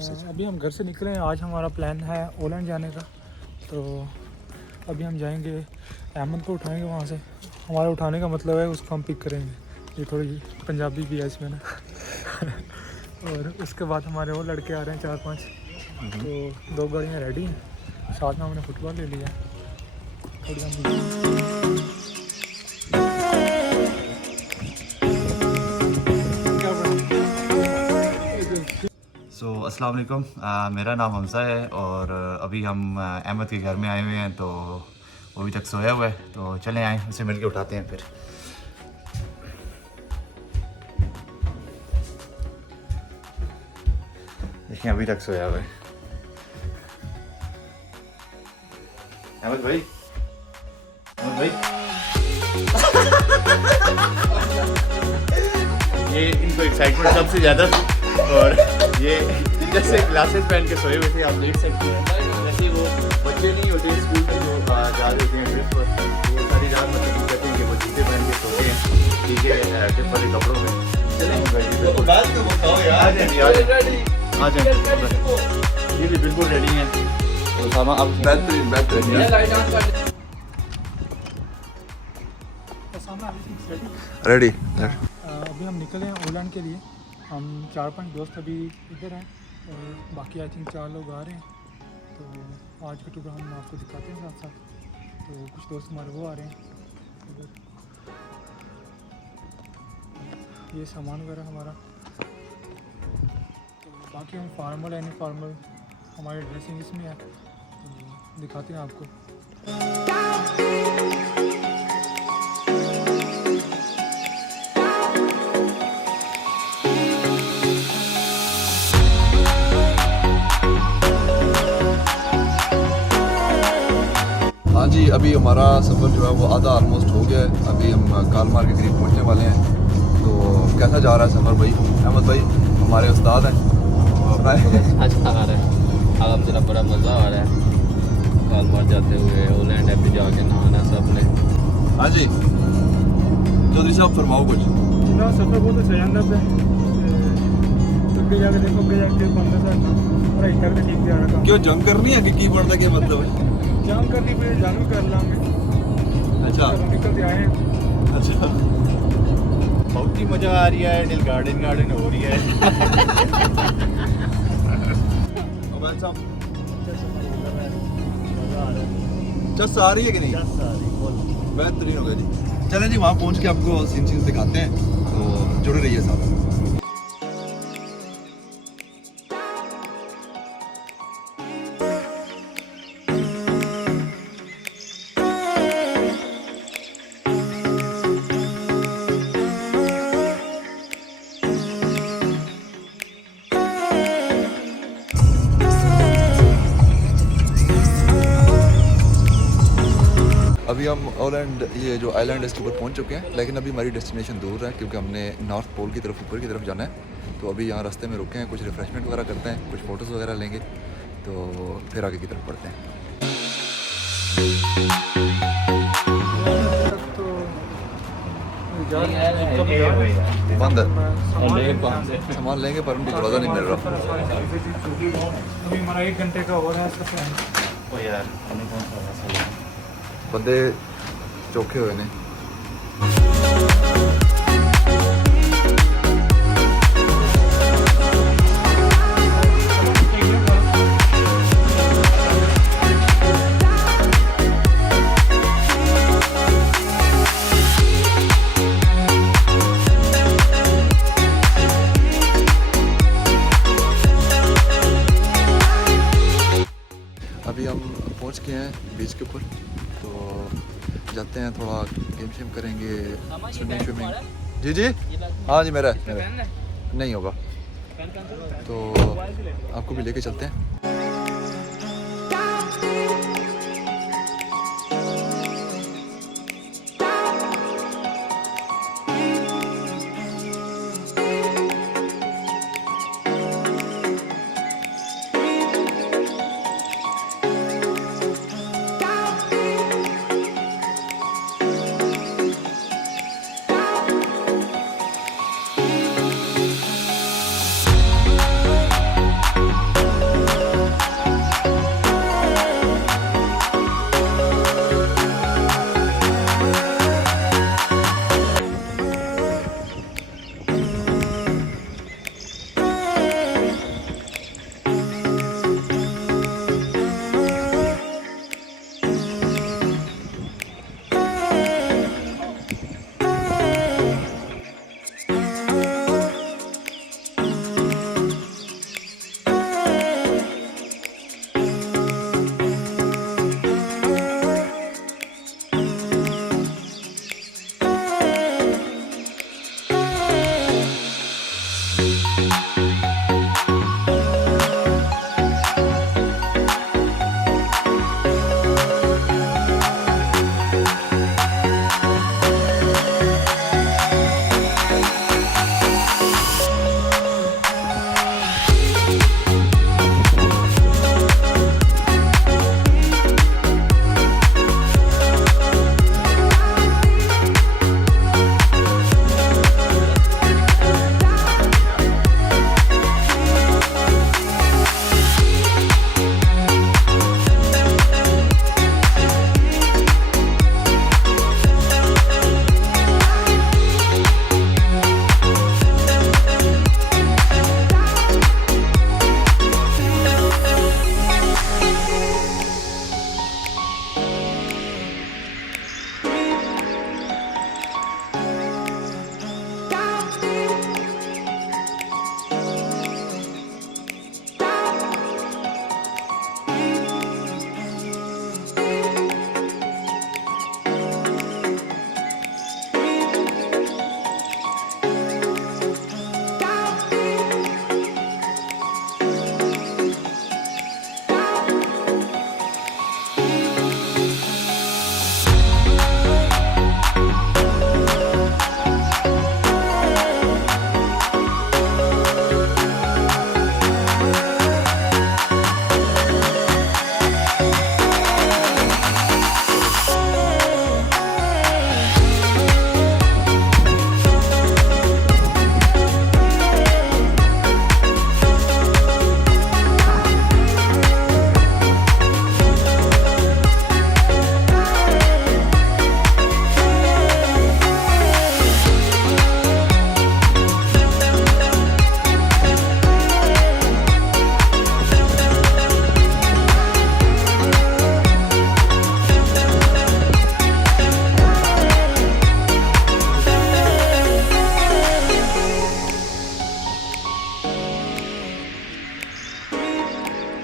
अभी हम घर से निकले हैं। आज हमारा प्लान है ओलैंड जाने का। तो अभी हम जाएंगे, अहमद को उठाएंगे वहाँ से। हमारा उठाने का मतलब है उसको हम पिक करेंगे। ये थोड़ी पंजाबी भी है इसमें ना। और उसके बाद हमारे और लड़के आ रहे हैं 4-5। तो 2 गाड़ियाँ रेडी हैं। साथ में हमने फुटबॉल ले लिया। थोड़ी हम अस्सलाम वालेकुम। मेरा नाम हमज़ा है और अभी हम अहमद के घर में आए हुए हैं। तो वो अभी तक सोया हुआ है, तो चलें आए उसे मिल के उठाते हैं। फिर देखिए अभी तक सोया हुआ है अहमद भाई। अहमद भाई ये इनको एक्साइटमेंट सबसे ज़्यादा और ये जैसे ग्लासेस पहन के सोए हुए थे, आप देख सकते हैं। जैसे वो बच्चे नहीं होते स्कूल में जो जा रहे होते हैं ट्रिप पर, वो सारी रात मतलब कहते हैं कि वो जूते पहन के सोते हैं, ठीक है, ट्रिप वाले कपड़ों में। आ जाए ये भी बिल्कुल रेडी हैं। तो सामा अब बेहतरीन रेडी। अभी हम निकले हैं ओलैंड के लिए। हम 4-5 दोस्त अभी इधर हैं और बाकी आई थिंक 4 लोग आ रहे हैं। तो आज का टूर हम आपको दिखाते हैं साथ साथ। तो कुछ दोस्त हमारे वो आ रहे हैं इधर। ये सामान वगैरह हमारा। तो बाकी हम फार्मल एंड फॉर्मल हमारी ड्रेसिंग इसमें है, तो दिखाते हैं आपको। हाँ जी, अभी हमारा सफ़र जो है वो आधा ऑलमोस्ट हो गया है। अभी हम कालमार के करीब पहुँचने वाले हैं। तो कैसा जा रहा है सफ़र भाई? अहमद भाई हमारे उस्ताद हैं। अच्छा आ रहा है, अलहमदिल्ला बड़ा मज़ा आ रहा है। कालमार जाते हुए ओलैंड अभी जाके नहाना सब ने। हाँ जी चौधरी साहब फरमाओ कुछ। जितना सफ़र बहुत अच्छा जाता है। तो जाके देखो जाके 15 साल और इतना तो ठीक जा रहा। क्यों जंग करनी है कि की पड़ता क्या मतलब है? जंग करनी फिर जंग कर लांगे। अच्छा निकल के आए हैं। अच्छा बहुत ही मज़ा आ रही है। दिल गार्डन हो रही है। चस आ रही है कि नहीं? बेहतरीन हो गया जी। चलें जी वहाँ पहुँच के आपको सीन दिखाते हैं, तो जुड़े रहिए साथ। अभी हम ओलैंड ये जो आइलैंड इसके ऊपर पहुंच चुके हैं, लेकिन अभी हमारी डेस्टिनेशन दूर है क्योंकि हमने नॉर्थ पोल की तरफ ऊपर की तरफ जाना है। तो अभी यहाँ रास्ते में रुके हैं, कुछ रिफ्रेशमेंट वगैरह करते हैं, कुछ फ़ोटोज़ वगैरह लेंगे, तो फिर आगे की तरफ बढ़ते हैं। बंद है, सामान लेंगे पर उनको दरवाज़ा नहीं मिल रहा। अभी हमारा 1 घंटे का हो रहा है सफर। बंदे चौखे हुए ने। अभी हम पहुंच गए हैं बीच के ऊपर, तो जाते हैं, थोड़ा गेम शेम करेंगे, स्विमिंग। जी जी हाँ जी मेरा नहीं होगा तो आपको भी लेके चलते हैं।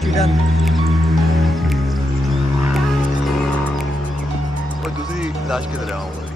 स्वीडन। और दूसरी लाश की तरह आऊँगा।